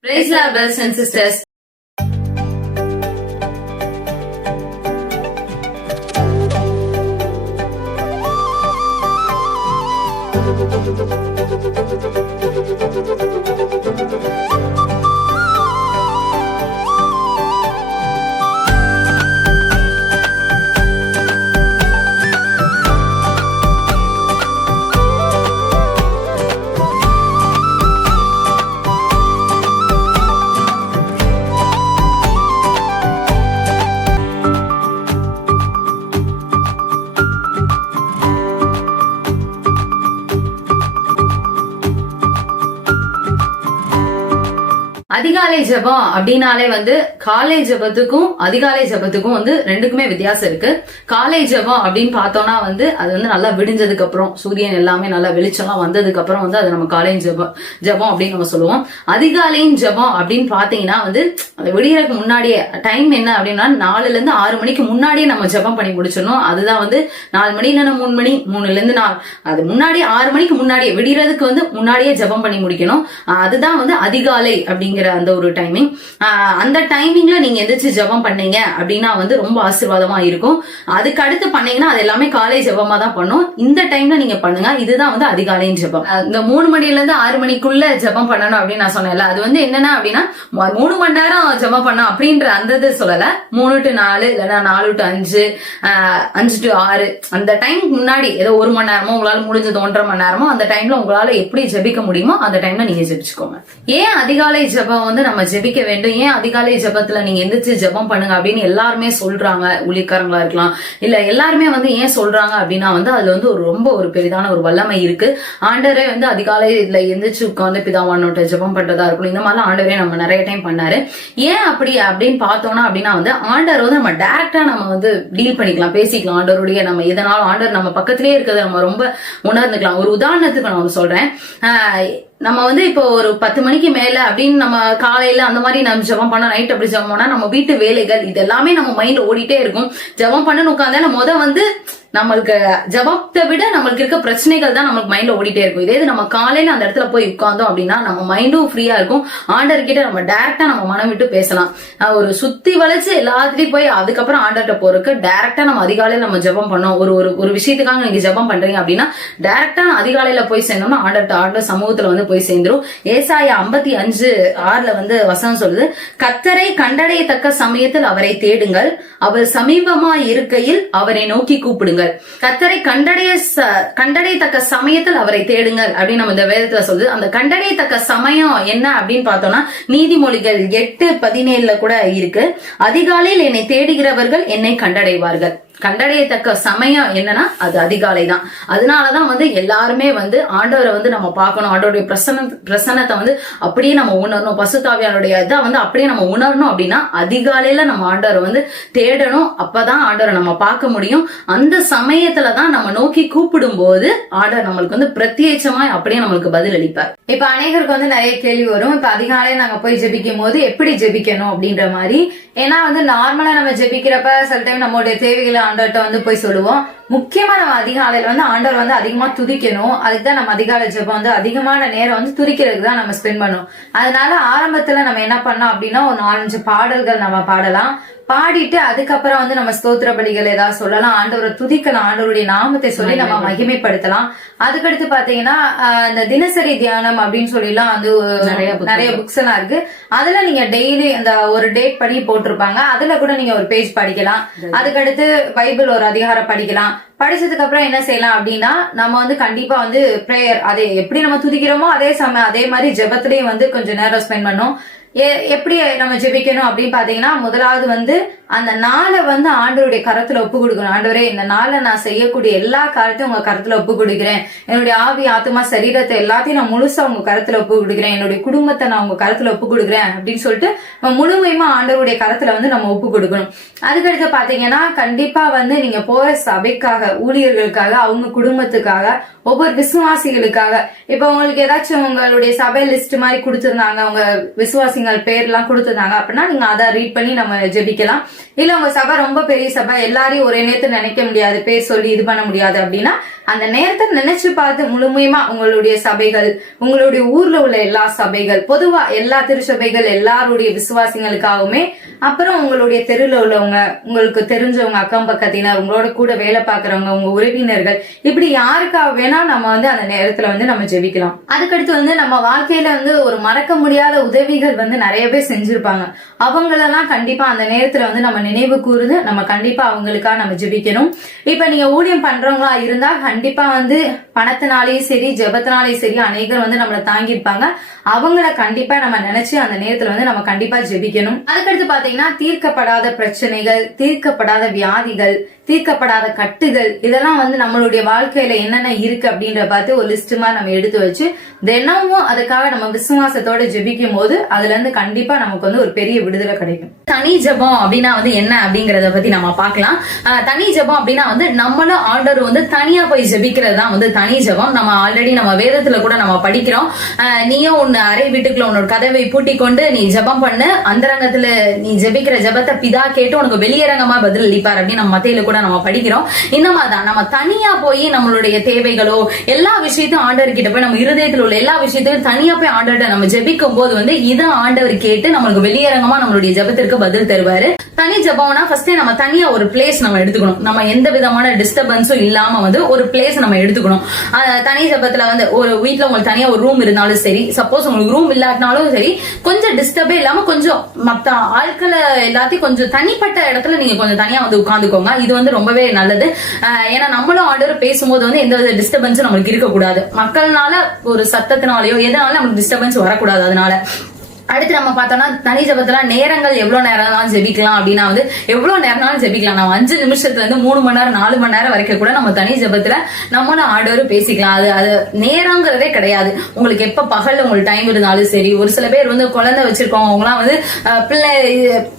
Praise Lord, brothers and sisters. அதிகாலை ஜெபம் அப்படின்னாலே வந்து காலை ஜெபத்துக்கும் அதிகாலை ஜெபத்துக்கும் வந்து ரெண்டுக்குமே வித்தியாசம் இருக்கு. காலை ஜெபம் அப்படின்னு பார்த்தோம்னா வந்து அது வந்து நல்லா விடிஞ்சதுக்கு அப்புறம் சூரியன் எல்லாமே நல்லா வெளிச்சம்லாம் வந்ததுக்கு அப்புறம் வந்து அது நம்ம காலை ஜெபம் ஜெபம் அப்படின்னு நம்ம சொல்லுவோம். அதிகாலையின் ஜெபம் அப்படின்னு பாத்தீங்கன்னா வந்து அந்த விடியறதுக்கு முன்னாடியே டைம் என்ன அப்படின்னா நாலுல இருந்து ஆறு மணிக்கு முன்னாடியே நம்ம ஜெபம் பண்ணி முடிச்சிடணும். அதுதான் வந்து நாலு மணி இல்லைன்னா மூணு மணி மூணுல இருந்து நாலு. அது முன்னாடியே ஆறு மணிக்கு முன்னாடியே விடியறதுக்கு வந்து முன்னாடியே ஜெபம் பண்ணி முடிக்கணும். அதுதான் வந்து அதிகாலை அப்படிங்கிற அந்த ஒரு டைமிங் அந்த டைமிங்ல நீங்க எந்திரிச்சு ஜெபம் பண்ணீங்க அப்படின்னா வந்து ரொம்ப ஆசீர்வாதமா இருக்கும். அதுக்கு அடுத்து பண்ணீங்கன்னா அது எல்லாமே காலை ஜெபமா தான் பண்ணும். இந்த டைம்ல நீங்க பண்ணுங்க. இதுதான் வந்து அதிகாலையின் ஜெபம். இந்த மூணு மணில இருந்து ஆறு மணிக்குள்ள ஜெபம் பண்ணணும் அப்படின்னு நான் சொன்னேன்ல. அது வந்து என்னன்னா அப்படின்னா மூணு மணி நேரம் ஜெபம் பண்ணணும் அப்படின்ற அந்த இது சொல்லல. மூணு டு நாலு இல்லைன்னா நாலு டு அஞ்சு அஞ்சு டு ஆறு. அந்த டைம் முன்னாடி ஏதோ ஒரு மணி நேரமோ உங்களால முடிஞ்சது ஒன்றரை மணி நேரமோ அந்த டைம்ல உங்களால எப்படி ஜெபிக்க முடியுமோ அந்த டைம்ல நீங்க ஜெபிச்சுக்கோங்க. ஏன் அதிகாலை ஜெபம் வந்து நம்ம ஜெபிக்க வேண்டும். ஏன் அதிகாலை ஜபத்துல நீங்க எந்திரிச்சு ஜெபம் பண்ணுங்க அப்படின்னு எல்லாருமே சொல்றாங்க. ஊழியக்காரங்களா இருக்கலாம். இல்ல எல்லாருமே வந்து ஏன் சொல்றாங்க அப்படின்னா வந்து அதுல வந்து ஒரு ரொம்ப ஒரு பெரிதான ஒரு வல்லமை இருக்கு. ஆண்டரே வந்து அதிகாலை இதுல எந்திரிச்சு உட்காந்து பிதாவானோட்ட ஜெபம் பண்றதா இருக்கணும் இந்த மாதிரிலாம் ஆண்டவரே நம்ம நிறைய டைம் பண்ணாரு. ஏன் அப்படி அப்படின்னு பார்த்தோம்னா அப்படின்னா வந்து ஆண்டர் வந்து நம்ம டைரக்டா நம்ம வந்து டீல் பண்ணிக்கலாம் பேசிக்கலாம். ஆண்டருடைய நம்ம எதனாலும் ஆண்டர் நம்ம பக்கத்திலேயே இருக்கிறத நம்ம ரொம்ப உணர்ந்துக்கலாம். ஒரு உதாரணத்துக்கு நான் சொல்றேன். நம்ம வந்து இப்போ ஒரு பத்து மணிக்கு மேல அப்படின்னு நம்ம காலையில அந்த மாதிரி நம்ம ஜெபம் பண்ண நைட் அப்படி ஜபம் பண்ணா நம்ம வீட்டு வேலைகள் இதெல்லாமே நம்ம மைண்ட் ஓடிட்டே இருக்கும். ஜெபம் பண்ணு உட்காந்தா முத வந்து நம்மளுக்கு ஜபத்தை விட நம்மளுக்கு இருக்க பிரச்சனைகள் தான் நம்மளுக்கு மைண்ட்ல ஓடிட்டே இருக்கும். இதே இது நம்ம காலையில அந்த இடத்துல போய் உட்கார்ந்தோம் அப்படின்னா நம்ம மைண்டும் ஃப்ரீயா இருக்கும். ஆண்டர் கிட்ட நம்ம டைரக்டா நம்ம மனம் விட்டு பேசலாம். ஒரு சுத்தி வளைச்சு எல்லாத்துலயும் போய் அதுக்கப்புறம் ஆண்டர்கிட்ட போறதுக்கு டைரக்டா நம்ம அதிகாலையில நம்ம ஜெபம் பண்ணோம். ஒரு ஒரு ஒரு விஷயத்துக்காக நீங்க ஜெபம் பண்றீங்க அப்படின்னா டைரக்டா அதிகாலையில போய் சேர்ந்தோம்னா ஆண்டர்கிட்ட ஆண்டர் சமூகத்துல வந்து போய் சேர்ந்துரும். ஏசாயா ஐம்பத்தி அஞ்சு ஆறுல வந்து வசனம் சொல்லுது கத்தரை கண்டடையத்தக்க சமயத்தில் அவரை தேடுங்கள். அவர் சமீபமா இருக்கையில் அவரை நோக்கி கூப்பிடுங்க கூப்பிடுங்கள் கத்தரை கண்டடைய கண்டடையத்தக்க சமயத்தில் அவரை தேடுங்கள் அப்படின்னு நம்ம இந்த வேதத்துல சொல்லுது. அந்த கண்டடையத்தக்க சமயம் என்ன அப்படின்னு பார்த்தோம்னா நீதிமொழிகள் எட்டு பதினேழுல கூட இருக்கு. அதிகாலையில் என்னை தேடுகிறவர்கள் என்னை கண்டடைவார்கள். கண்டடையத்தக்க சமயம் என்னன்னா அது அதிகாலை தான் அதனாலதான் வந்து எல்லாருமே வந்து ஆண்டவரை வந்து நம்ம பார்க்கணும். ஆண்டவருடைய பிரசன பிரசன்னத்தை வந்து அப்படியே நம்ம உணரணும். பசுத்தாவியானுடைய இதை வந்து அப்படியே நம்ம உணரணும் அப்படின்னா அதிகாலையில நம்ம ஆண்டவரை வந்து தேடணும். அப்பதான் ஆண்டவரை நம்ம பார்க்க முடியும். அந்த சமயத்துல தான் நம்ம நோக்கி கூப்பிடும் போது ஆண்டவர் நம்மளுக்கு வந்து பிரத்யேகமா அப்படியே நம்மளுக்கு பதில் அளிப்பார். இப்ப அநேகருக்கு வந்து நிறைய கேள்வி வரும். இப்ப அதிகாலையில நாங்க போய் ஜெபிக்கும் போது எப்படி ஜெபிக்கணும் அப்படின்ற மாதிரி. ஏன்னா வந்து நார்மலா நம்ம ஜெபிக்கிறப்ப சில டைம் நம்மளுடைய தேவைகளை ஆண்டவர்கிட்ட வந்து போய் சொல்லுவோம். முக்கியமா நம்ம அதிகாலையில வந்து ஆண்டவர் வந்து அதிகமா துதிக்கணும். அதுக்கு தான் நம்ம அதிகாலை ஜெபம் வந்து அதிகமான நேரம் வந்து துதிக்கிறதுக்கு தான் நம்ம ஸ்பெண்ட் பண்ணுவோம் அதனால ஆரம்பத்துல நம்ம என்ன பண்ணோம் அப்படின்னா ஒரு நாலஞ்சு பாடல்கள் நம்ம பாடலாம். பாடிட்டு அதுக்கப்புறம் வந்து நம்ம ஸ்தோத்திர பலிகள் ஏதாவது சொல்லலாம். ஆண்டவரை துதிக்கலாம். ஆண்டவருடைய நாமத்தை சொல்லி நம்ம மகிமைப்படுத்தலாம். அதுக்கடுத்து பாத்தீங்கன்னா இந்த தினசரி தியானம் அப்படின்னு சொல்லிலாம் வந்து நிறைய புக்ஸ் எல்லாம் இருக்கு. அதுல நீங்க டெய்லி அந்த ஒரு டேட் படி போட்டிருப்பாங்க. அதுல கூட நீங்க ஒரு பேஜ் படிக்கலாம். அதுக்கடுத்து பைபிள் ஒரு அதிகாரம் படிக்கலாம். படிச்சதுக்கு அப்புறம் என்ன செய்யலாம் அப்படின்னா நம்ம வந்து கண்டிப்பா வந்து பிரேயர் அதே எப்படி நம்ம துதிக்கிறோமோ அதே சமயம் அதே மாதிரி ஜெபத்திலையும் வந்து கொஞ்சம் நேரம் ஸ்பெண்ட் பண்ணோம். எப்படி நம்ம ஜெபிக்கணும் அப்படின்னு பாத்தீங்கன்னா முதலாவது வந்து அந்த நாளை வந்து ஆண்டவருடைய கரத்துல ஒப்பு கொடுக்கணும். ஆண்டவரே இந்த நாளை நான் செய்யக்கூடிய எல்லா காரியத்தையும் உங்க கரத்துல ஒப்பு கொடுக்கிறேன். என்னுடைய ஆவி ஆத்மா சரீரத்தை எல்லாத்தையும் நான் முழுசா உங்க கரத்துல ஒப்பு கொடுக்குறேன். என்னுடைய குடும்பத்தை நான் உங்க கரத்துல ஒப்பு கொடுக்குறேன் அப்படின்னு சொல்லிட்டு நம்ம முழுமையுமா ஆண்டவருடைய கரத்துல வந்து நம்ம ஒப்பு கொடுக்கணும். அதுக்கடுத்து பாத்தீங்கன்னா கண்டிப்பா வந்து நீங்க போற சபைக்காக ஊழியர்களுக்காக அவங்க குடும்பத்துக்காக ஒவ்வொரு விசுவாசிகளுக்காக. இப்ப உங்களுக்கு ஏதாச்சும் உங்களுடைய சபை லிஸ்ட் மாதிரி கொடுத்திருந்தாங்க அவங்க விசுவாசி பேர் எல்லாம் கொடுத்திருந்தாங்க. அப்படின்னா நீங்க அதை ரீட் பண்ணி நம்ம ஜெபிக்கலாம். இல்ல உங்க சபை ரொம்ப பெரிய சபை. எல்லாரையும் ஒரே நேரத்தை நினைக்க முடியாது பேர் சொல்லி இது பண்ண முடியாது அப்படின்னா அந்த நேரத்தை நினைச்சு பார்த்து முழுமையுமா உங்களுடைய சபைகள் உங்களுடைய ஊர்ல உள்ள எல்லா சபைகள் பொதுவா எல்லா திருச்சபைகள் எல்லாருடைய விசுவாசிகளுக்காகவுமே அப்புறம் உங்களுடைய தெருவில் உள்ளவங்க உங்களுக்கு தெரிஞ்சவங்க அக்கம் பக்கத்தினர் உங்களோட கூட வேலை பார்க்கறவங்க உங்க உறவினர்கள் இப்படி யாருக்காக வேணா நம்ம வந்து அந்த நேரத்துல வந்து நம்ம ஜெபிக்கலாம். அதுக்கடுத்து வந்து நம்ம வாழ்க்கையில வந்து ஒரு மறக்க முடியாத உதவிகள் வந்து நிறைய பேர் செஞ்சிருப்பாங்க. அவங்களெல்லாம் கண்டிப்பா அந்த நேரத்துல வந்து நம்ம நினைவு கூர்ந்து நம்ம கண்டிப்பா அவங்களுக்காக நம்ம ஜெபிக்கணும். இப்ப நீங்க ஊழியம் பண்றவங்களா இருந்தா கண்டிப்பா வந்து பணத்தினாலேயும் சரி ஜெபத்தினாலேயும் சரி அநேகர் வந்து நம்மளை தாங்கியிருப்பாங்க. அவங்கள கண்டிப்பா நம்ம நினைச்சு அந்த நேரத்துல வந்து நம்ம கண்டிப்பா ஜெபிக்கணும். அதுக்கடுத்து பாத்தீங்கன்னா தீர்க்கப்படாத பிரச்சனைகள் தீர்க்கப்படாத வியாதிகள் தீர்க்கப்படாத கட்டுகள் இதெல்லாம் வந்து நம்மளுடைய வாழ்க்கையில என்னென்ன இருக்கு அப்படின்ற பார்த்து ஒரு லிஸ்ட் மாதிரி நம்ம எடுத்து வச்சு தினமும் அதுக்காக நம்ம விசுவாசத்தோட ஜெபிக்கும் போது அதுல இருந்து கண்டிப்பா நமக்கு வந்து ஒரு பெரிய விடுதலை கிடைக்கும். தனி ஜெபம் அப்படின்னா வந்து என்ன அப்படிங்கறத பத்தி நம்ம பார்க்கலாம். தனி ஜெபம் அப்படின்னா வந்து நம்மளும் ஆர்டர் வந்து தனியா போய் ஜெபிக்கிறது தான் வந்து தனி ஜெபம். நம்ம ஆல்ரெடி நம்ம வேதத்துல கூட நம்ம படிக்கிறோம். அஹ் நீயும் உன் அறை வீட்டுக்குள்ள உன்னோட கதவை பூட்டி கொண்டு நீ ஜெபம் பண்ணு. அந்தரங்கத்துல நீ ஜெபிக்கிற ஜெபத்தை பிதா கேட்டு உனக்கு வெளியரங்கமா பதில் அளிப்பார் அப்படின்னு நம்ம மத்தையில கூட நம்ம படிக்கிறோம். இந்த மாதிரி தான் நம்ம தனியா போய் நம்மளுடைய தேவைகளோ எல்லா விஷயத்தையும் ஆண்டவர் கிட்ட போய் நம்ம இருதயத்தில் உள்ள எல்லா விஷயத்தையும் தனியா போய் ஆண்டவர்கிட்ட நம்ம ஜெபிக்கும் போது வந்து இதை ஆண்டவர் கேட்டு நம்மளுக்கு வெளியரங்கமா நம்மளுடைய ஜெபத்திற்கு பதில் தருவாரு. தனி ஜெபம்னா ஃபர்ஸ்டே நம்ம தனியா ஒரு பிளேஸ் நம்ம எடுத்துக்கணும். நம்ம எந்த விதமான டிஸ்டர்பன்ஸும் இல்லாம வந்து ஒரு பிளேஸ் நம்ம எடுத்துக்கணும். தனி ஜெபத்துல வந்து ஒரு வீட்ல உங்களுக்கு தனியா ஒரு ரூம் இருந்தாலும் சரி சப்போஸ் உங்களுக்கு ரூம் இல்லாட்டினாலும் சரி கொஞ்சம் டிஸ்டர்பே இல்லாம கொஞ்சம் மத்த ஆட்களை எல்லாத்தையும் கொஞ்சம் தனிப்பட்ட இடத்துல நீங்க கொஞ்சம் தனியா வந்து உட்காந்துக்கோங்க இது வந்து ரொம்பவே நல்லது. ஏன்னா நம்மளும் ஆர்டர் பேசும்போது வந்து எந்த வித டிஸ்டர்பன்ஸும் நம்மளுக்கு இருக்கக்கூடாது. மக்கள்னால ஒரு சத்தத்தினாலயோ எதனால நமக்கு டிஸ்டர்பன்ஸ் வரக்கூடாது அதனால. அடுத்து நம்ம பார்த்தோம்னா தனி ஜபத்துல நேரங்கள் எவ்வளவு நேரம்னாலும் ஜெபிக்கலாம் அப்படின்னா வந்து எவ்வளவு நேரம்னாலும் ஜெபிக்கலாம். நம்ம அஞ்சு நிமிஷத்துல இருந்து மூணு மணி நேரம் நாலு மணி நேரம் வரைக்கும் கூட நம்ம தனி ஜபத்துல நம்மளும் ஆர்டர் பேசிக்கலாம். அது அது நேரங்கிறதே கிடையாது. உங்களுக்கு எப்ப பகல்ல உங்களுக்கு டைம் இருந்தாலும் சரி ஒரு சில பேர் வந்து குழந்தை வச்சிருக்கவங்க அவங்களாம் வந்து பிள்ளை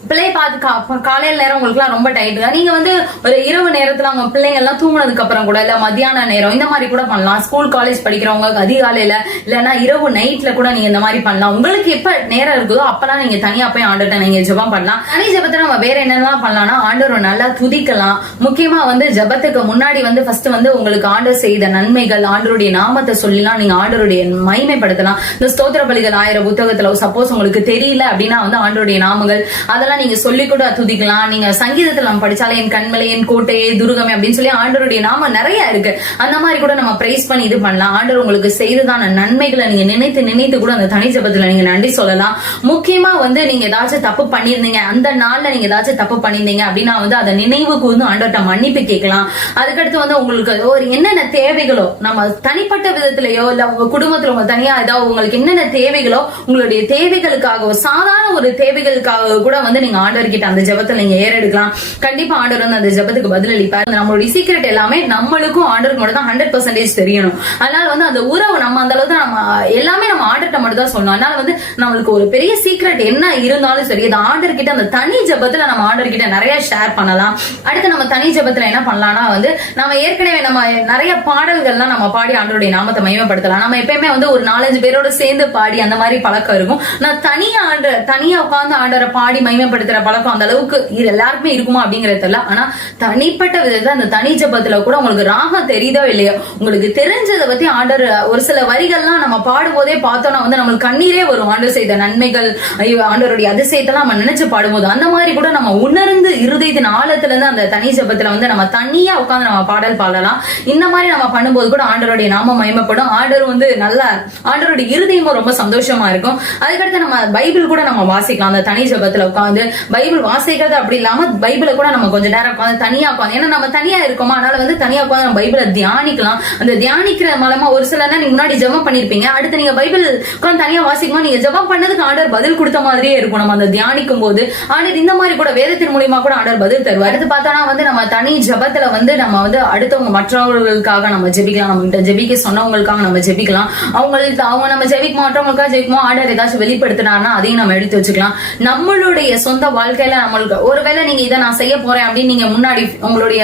பிள்ளை பார்த்து கா- காலையில நேரம் உங்களுக்குலாம் ரொம்ப டைட் தான். நீங்க வந்து ஒரு இரவு நேரத்துல அவங்க பிள்ளைங்க எல்லாம் தூங்கினதுக்கு அப்புறம் கூட இல்ல மத்தியான நேரம் இந்த மாதிரி கூட பண்ணலாம். ஸ்கூல் காலேஜ் படிக்கிறவங்க அதிகாலையில இல்லைன்னா இரவு நைட்ல கூட நீங்க இந்த மாதிரி பண்ணலாம். உங்களுக்கு எப்ப நேரம் இருக்குதோ அப்பெல்லாம் நீங்க தனியா போய் ஆண்டர்ட்ட நீங்க ஜெபம் பண்ணலாம். தனி ஜபத்தை நம்ம வேற என்னெல்லாம் பண்ணலாம்னா ஆண்டவர் நல்லா துதிக்கலாம். முக்கியமா வந்து ஜெபத்துக்கு முன்னாடி வந்து ஃபர்ஸ்ட் வந்து உங்களுக்கு ஆண்டர் செய்த நன்மைகள் ஆண்டருடைய நாமத்தை சொல்லிலாம். நீங்க ஆண்டருடைய மகிமைப்படுத்தலாம். இந்த ஸ்தோத்திர பலிகள் ஆயிரம் புத்தகத்துல சப்போஸ் உங்களுக்கு தெரியல அப்படின்னா வந்து ஆண்டருடைய நாமங்கள் அதெல்லாம் நீங்க சொல்லி கூட துதிக்கலாம். நீங்க சங்கீதத்துல நம்ம படிச்சாலே என் கண்மலை என் கோட்டையே துருகமே அப்படின்னு சொல்லி ஆண்டருடைய நாம நிறைய இருக்கு. அந்த மாதிரி கூட நம்ம பிரைஸ் பண்ணி இது பண்ணலாம். ஆண்டவர் உங்களுக்கு செய்ததான நன்மைகளை நீங்க நினைத்து நினைத்து கூட அந்த தனி ஜபத்துல நீங்க நன்றி சொல்லலாம். முக்கியமா வந்து நீங்க ஏதாச்சும் தப்பு பண்ணிருந்தீங்க அந்த நாள்ல நீங்க ஏதாச்சும் தப்பு பண்ணிருந்தீங்க அப்படின்னா வந்து அதை நினைவுக்கு வந்து ஆண்டர்கிட்ட மன்னிப்பு கேட்கலாம். அதுக்கடுத்து வந்து உங்களுக்கு ஒரு என்னென்ன தேவைகளோ நம்ம தனிப்பட்ட விதத்திலயோ இல்ல உங்க குடும்பத்துல உங்க தனியா ஏதாவது உங்களுக்கு என்னென்ன தேவைகளோ உங்களுடைய தேவைகளுக்காக சாதாரண ஒரு தேவைகளுக்காக கூட வந்து நீங்க ஆண்டவர் கிட்ட அந்த ஜெபத்துல நீங்க ஏறெடுக்கலாம் கண்டிப்பா ஆண்டவர் வந்து அந்த ஜெபத்துக்கு பதிலளிப்பார் நம்மளுடைய சீக்கிரட் எல்லாமே நம்மளுக்கும் ஆண்டருக்கு மட்டும் தான் ஹண்ட்ரட் பர்சன்டேஜ் தெரியணும். அதனால வந்து அந்த உறவு நம்ம அந்த அளவுக்கு நம்ம எல்லாமே நம்ம ஆண்டர்ட்ட மட்டும் தான் சொல்லணும். அதனால வந்து நம்மளுக்கு ஒரு பெரிய சீக்ரெட் என்ன இருந்தாலும் சரி அது ஆண்டர் கிட்ட அந்த தனி ஜபத்துல நம்ம ஆண்டர் கிட்ட நிறைய ஷேர் பண்ணலாம். அடுத்து நம்ம தனி ஜெபத்துல என்ன பண்ணலாம்னா வந்து நம்ம ஏற்கனவே நம்ம நிறைய பாடல்கள்லாம் நம்ம பாடி ஆண்டருடைய நாமத்தை மையப்படுத்தலாம் நம்ம எப்பயுமே வந்து ஒரு நாலஞ்சு பேரோட சேர்ந்து பாடி அந்த மாதிரி பழக்கம் இருக்கும். நான் தனியா ஆண்டர் தனியா உட்கார்ந்து ஆண்டரை பாடி பயன்படுத்துற பழக்கம் அந்த அளவுக்கு இது எல்லாருக்குமே இருக்குமா அப்படிங்கறது தெரியல. ஆனா தனிப்பட்ட விதத்துல அந்த தனி ஜெபத்துல கூட உங்களுக்கு ராகம் தெரியுதோ இல்லையோ உங்களுக்கு தெரிஞ்சதை பத்தி ஆண்டர் ஒரு சில வரிகள்லாம் நம்ம பாடும்போதே பார்த்தோம்னா வந்து நம்மளுக்கு கண்ணீரே வரும். ஆண்டர் செய்த நன்மைகள் ஐயோ ஆண்டவருடைய அதிசயத்தெல்லாம் நம்ம நினைச்சு பாடும்போது அந்த மாதிரி கூட நம்ம உணர்ந்து இருதயத்தின் ஆழத்துல இருந்து அந்த தனி ஜபத்துல வந்து நம்ம தனியா உட்காந்து நம்ம பாடல் பாடலாம். இந்த மாதிரி நம்ம பண்ணும்போது கூட ஆண்டருடைய நாமம் மயமப்படும். ஆண்டர் வந்து நல்லா ஆண்டவருடைய இருதயமும் ரொம்ப சந்தோஷமா இருக்கும். அதுக்கடுத்து நம்ம பைபிள் கூட நம்ம வாசிக்கலாம். அந்த தனி ஜபத்துல உட்காந்து பைபிள் வாசிக்கிறது அப்படி இல்லாம பைபிளை கூட நம்ம கொஞ்சம் நேரம் உட்காந்து தனியா உட்காந்து ஏன்னா நம்ம தனியா இருக்கோமா? அதனால வந்து தனியா உட்காந்து நம்ம பைபிளை தியானிக்கலாம். அந்த தியானிக்கிற மூலமா ஒரு சில நேரம் நீங்க முன்னாடி ஜெபம் பண்ணிருப்பீங்க அடுத்து நீங்க பைபிள் உட்காந்து தனியா வாசிக்கும்போது நீங்க ஜபம் பண்ணதுக்கு ஆர்டர் பதில் கொடுத்த மாதிரியே இருக்கும். நம்ம அந்த தியானிக்கும் போது ஆனால் இந்த மாதிரி கூட வேதத்தின் மூலியமா கூட ஆர்டர் பதில் தருவார். அடுத்து பார்த்தோம்னா வந்து நம்ம தனி ஜெபத்துல வந்து நம்ம வந்து அடுத்தவங்க மற்றவர்களுக்காக நம்ம ஜெபிக்கலாம். நம்ம கிட்ட ஜெபிக்க சொன்னவங்களுக்காக நம்ம ஜெபிக்கலாம். அவங்களுக்கு அவங்க நம்ம ஜெபிக்க மாட்டவங்களுக்காக ஜெபிக்குமோ ஆர்டர் ஏதாச்சும் வெளிப்படுத்தினாருன்னா அதையும் நம்ம எடுத்து வச்சுக்கலாம். நம்மளுடைய சொந்த வாழ்க்கையில நம்மளுக்கு ஒருவேளை நீங்க இதை நான் செய்ய போறேன் அப்படின்னு நீங்க முன்னாடி உங்களுடைய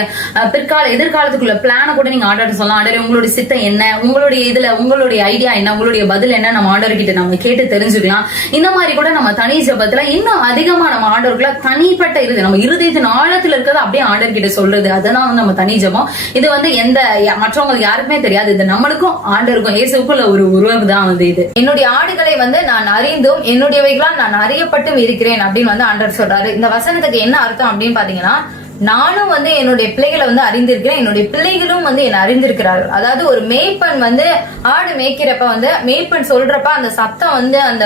பிற்கால எதிர்காலத்துக்குள்ள பிளான கூட நீங்க ஆர்டர் சொல்லலாம். ஆர்டர் உங்களுடைய சித்தம் என்ன? உங்களுடைய இதுல உங்களுடைய ஐடியா என்ன? உங்களுடைய பதில் என்ன? நம்ம ஆர்டர் கிட்ட நம்ம கேட்டு தெரிஞ்சுக்கலாம். இந்த மாதிரி கூட நம்ம தனி ஜபத்துல இன்னும் அதிகமா நம்ம ஆண்டவர்களை தனிப்பட்ட இறுதி நம்ம இருதயத்தின் ஆழத்துல இருக்கிறத அப்படியே ஆர்டர் கிட்ட சொல்றது. அதெல்லாம் வந்து நம்ம தனி ஜெபம். இது வந்து எந்த மற்றவங்களுக்கு யாருக்குமே தெரியாது. இது நம்மளுக்கும் ஆண்டருக்கும் இயேசுக்குள்ள ஒரு உறவு தான் வந்து இது. என்னுடைய ஆடுகளை வந்து நான் அறிந்தும் என்னுடையவைகளால் நான் அறியப்பட்டும் இருக்கிறேன் அப்படின்னு வந்து ஆண்டவர் சொல்றாரு. இந்த வசனத்துக்கு என்ன அர்த்தம் அப்படின்னு பாத்தீங்கன்னா நானும் வந்து என்னுடைய பிள்ளைகளை வந்து அறிந்திருக்கிறேன். என்னுடைய பிள்ளைகளும் வந்து என்னை அறிந்திருக்கிறார்கள். அதாவது ஒரு மேய்ப்பன் வந்து ஆடு மேய்க்கிறப்ப வந்து மேய்ப்பன் சொல்றப்ப அந்த சத்தம் வந்து அந்த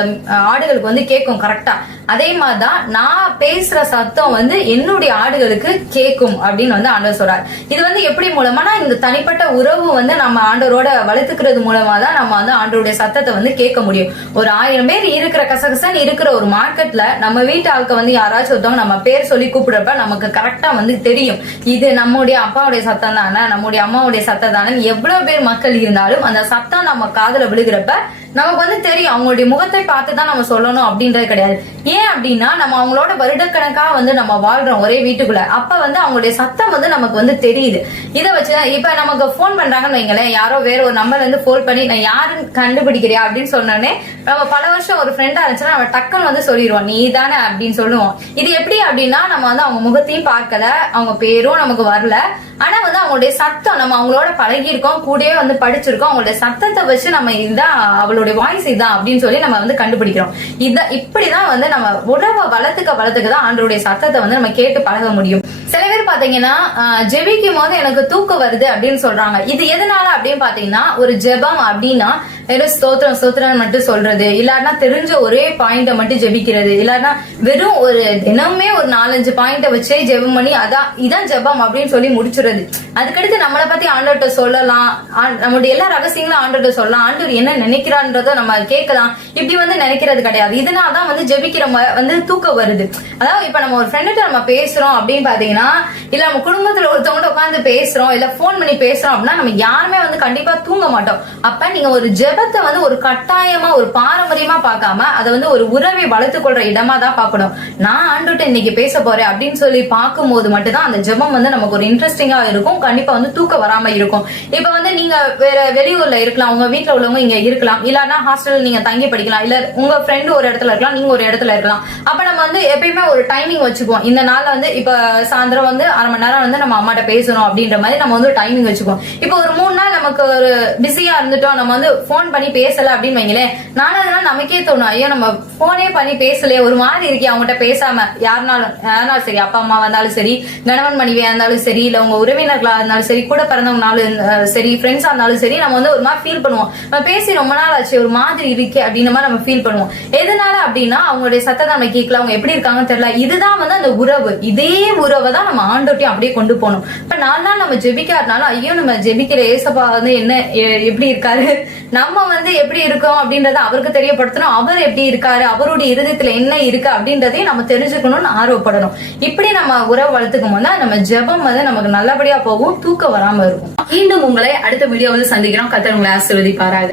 ஆடுகளுக்கு வந்து கேட்கும் கரெக்டா அதே மாதிரிதான் நான் பேசுற சத்தம் வந்து என்னுடைய ஆடுகளுக்கு கேட்கும் அப்படின்னு வந்து ஆண்டவர் சொல்றாரு. இது வந்து எப்படி மூலமானா இந்த தனிப்பட்ட உறவு வந்து நம்ம ஆண்டவரோட வளர்த்துக்கிறது மூலமா தான் நம்ம வந்து ஆண்டவருடைய சத்தத்தை வந்து கேட்க முடியும். ஒரு ஆயிரம் பேர் இருக்கிற கசகசன்னு இருக்கிற ஒரு மார்க்கெட்ல நம்ம வீட்டு ஆட்கள் வந்து யாராச்சும் ஒருத்தவங்க நம்ம பேர் சொல்லி கூப்பிடுறப்ப நமக்கு கரெக்டா வந்து தெரியும். இது நம்முடைய அப்பாவுடைய சத்தம் தானே? நம்முடைய அம்மாவுடைய சத்தம் தானே? எவ்வளவு பேர் மக்கள் இருந்தாலும் அந்த சத்தம் நம்ம காதல விழுகிறப்ப நமக்கு வந்து தெரியும் அவங்களுடைய முகத்தை பார்த்து தான் நம்ம சொல்லணும் அப்படின்றது கிடையாது. ஏன் அப்படின்னா நம்ம அவங்களோட வருடக்கணக்காக வந்து நம்ம வாழ்றோம் ஒரே வீட்டுக்குள்ள. அப்ப வந்து அவங்களுடைய சத்தம் வந்து நமக்கு வந்து தெரியுது. இதை வச்சுதான் இப்ப நமக்கு ஃபோன் பண்றாங்கன்னு வைங்களேன் யாரோ வேற ஒரு நம்பர்ல இருந்து ஃபோன் பண்ணி நான் யாருன்னு கண்டுபிடிக்கிறியா? அப்படின்னு சொன்னோடனே நம்ம பல வருஷம் ஒரு ஃப்ரெண்டா இருந்துச்சுன்னா நம்ம டக்குன்னு வந்து சொல்லிடுவோம் நீ தானே? அப்படின்னு சொல்லுவோம். இது எப்படி அப்படின்னா நம்ம வந்து அவங்க முகத்தையும் பார்க்கல அவங்க பேரும் நமக்கு வரல. ஆனா வந்து அவங்களுடைய சத்தம் நம்ம அவங்களோட பழகியிருக்கோம் கூடவே வந்து படிச்சிருக்கோம் அவங்களுடைய சத்தத்தை வச்சு நம்ம இதுதான் அவளுடைய வாய்ஸ் இதுதான் அப்படின்னு சொல்லி நம்ம வந்து கண்டுபிடிக்கிறோம். இதான் இப்படிதான் வந்து நம்ம உணவை வளர்த்துக்க வளர்த்துக்க தான் ஆண்டவருடைய சத்தத்தை வந்து நம்ம கேட்டு பழக முடியும். சில பேர் பாத்தீங்கன்னா ஜெபிக்கும் போது எனக்கு தூக்கம் வருது அப்படின்னு சொல்றாங்க. இது எதனால அப்படின்னு பாத்தீங்கன்னா ஒரு ஜெபம் அப்படின்னா வெறும் ஸ்தோத்திரம் ஸ்தோத்திரம் மட்டும் சொல்றது. இல்லாட்டினா தெரிஞ்ச ஒரே பாயிண்ட மட்டும் ஜெபிக்கிறது. இல்லாட்டினா வெறும் ஒரு தினமுமே ஒரு நாலஞ்சு பாயிண்ட வச்சே ஜெபம் பண்ணி அதான் இதான் ஜெபம் அப்படின்னு சொல்லி முடிச்சுறது அதுக்கடுத்து நம்மளை பத்தி ஆண்டவர்கிட்ட சொல்லலாம். நம்மளுடைய எல்லா ரகசியங்களும் ஆண்டவர்கிட்ட சொல்லலாம். ஆண்டவர் என்ன நினைக்கிறான்றதோ நம்ம கேட்கலாம். இப்படி வந்து நினைக்கிறது கிடையாது. இதனால தான் வந்து ஜெபிக்கிற வந்து தூக்கம் வருது. அதாவது இப்ப நம்ம ஒரு ஃப்ரெண்ட்ட நம்ம பேசுறோம் அப்படின்னு பாத்தீங்கன்னா இல்ல நம்ம குடும்பத்துல ஒருத்தவங்க உட்காந்து பேசுறோம் இல்ல ஃபோன் பண்ணி பேசுறோம் அப்படின்னா நம்ம யாருமே வந்து கண்டிப்பா தூங்க மாட்டோம். அப்ப நீங்க ஒரு ஜெபத்தை வந்து ஒரு கட்டாயமா ஒரு பாரம்பரியமா பார்க்காம அதை வந்து ஒரு உறவை வளர்த்து கொள்ற இடமா தான் பார்க்கணும். நான் ஆண்டுகிட்ட இன்னைக்கு பேச போறேன் அப்படின்னு சொல்லி பார்க்கும்போது மட்டும்தான் அந்த ஜெபம் வந்து நமக்கு ஒரு இன்ட்ரெஸ்டிங்கா இருக்கும். கண்டிப்பா வந்து தூக்கம் வராம இருக்கும். இப்ப வந்து நீங்க வேற வெளியூர்ல இருக்கலாம் உங்க வீட்டுல உள்ளவங்க இங்க இருக்கலாம். இல்லன்னா ஹாஸ்டல் நீங்க தங்கி படிக்கலாம் இல்ல உங்க ஃப்ரெண்டு ஒரு இடத்துல இருக்கலாம் நீங்க ஒரு இடத்துல இருக்கலாம். அப்ப நம்ம வந்து எப்பயுமே ஒரு டைமிங் வச்சுக்குவோம். இந்த நாள்ல வந்து இப்ப சாயந்தரம் வந்து அரை மணி நேரம் வந்து நம்ம அம்மாட்ட பேசணும் அப்படின்ற மாதிரி நம்ம வந்து ஒரு டைமிங் வச்சுக்குவோம். இப்போ ஒரு மூணு நாள் நமக்கு ஒரு பிஸியா இருந்துட்டோம் நம்ம வந்து ஃபோன் பண்ணி பேசல அப்படின்னு வைங்களேன் நானும் அதெல்லாம் நமக்கே தோணும். ஐயோ நம்ம போனே பண்ணி பேசலையே ஒரு மாதிரி இருக்கே அவங்ககிட்ட பேசாம. யாருனாலும் யாருனாலும் சரி அப்பா அம்மா வந்தாலும் சரி கணவன் மனைவியா இருந்தாலும் சரி இல்ல உங்க உறவினர்களா இருந்தாலும் சரி கூட பிறந்தவங்கனாலும் சரி ஃப்ரெண்ட்ஸா இருந்தாலும் சரி நம்ம வந்து ஒரு மாதிரி ஃபீல் பண்ணுவோம். நம்ம பேசி ரொம்ப நாள் ஆச்சு ஒரு மாதிரி இருக்கே அப்படின்ற மாதிரி நம்ம ஃபீல் பண்ணுவோம். எதனால அப்படின்னா அவங்களுடைய சத்தத்தை நம்ம கேட்கல அவங்க எப்படி இருக்காங்கன்னு தெரியல. இதுதான் வந்து அந்த உறவு. இதே உறவை தான் நம்ம ஆண்டோட்டையும் அப்படியே கொண்டு போகணும். இப்ப நாலு நாள் நம்ம ஜெபிக்காதனால ஐயோ நம்ம ஜெபிக்கிற ஏசப்பா வந்து என்ன எப்படி இருக்காரு? நம்ம வந்து எப்படி இருக்கோம் அப்படின்றத அவருக்கு தெரியப்படுத்தணும். அவர் எப்படி இருக்காரு? அவருடைய இருதயத்துல என்ன இருக்கு அப்படின்றதையும் நம்ம தெரிஞ்சுக்கணும்னு ஆர்வப்படணும். இப்படி நம்ம உறவு வளர்த்துக்கும் போது நம்ம ஜெபம் வந்து நமக்கு நல்லபடியா போகும். தூக்கம் வராம இருக்கும். மீண்டும் உங்களை அடுத்த வீடியோவில் சந்திக்கிறோம். கத்தர் உங்களை ஆசீர்வதிப்பாராக.